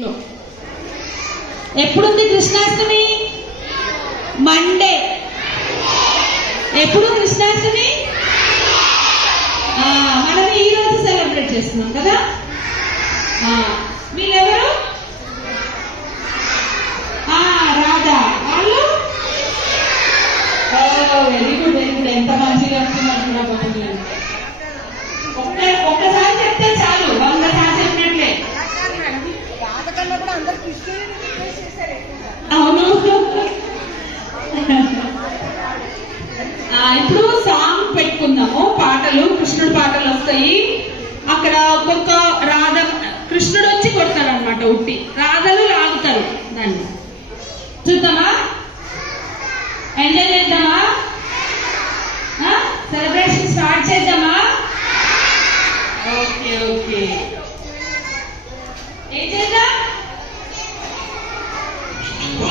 ఊర్లో. ఎప్పుడుంది కృష్ణాష్టమి? మండే. ఎప్పుడు కృష్ణాష్టమి? మనం ఈ రోజు సెలబ్రేట్ చేస్తున్నాం కదా. వీళ్ళెవరు? రాధా వాళ్ళు. Very good very good. ఎంత మంచిగా వస్తున్నారు కూడా. ఒక్కసారి చెప్తే చాలు, 100 సార్లు చెప్పినట్లే. అవును. ఇప్పుడు సాంగ్ పెట్టుకుందాము. పాటలు, కృష్ణుడు పాటలు వస్తాయి. అక్కడ ఒక్కొక్క రాధ, కృష్ణుడు వచ్చి కొడతాడు అనమాట ఉట్టి, రాధలు లాగుతారు దాన్ని. చూద్దామా?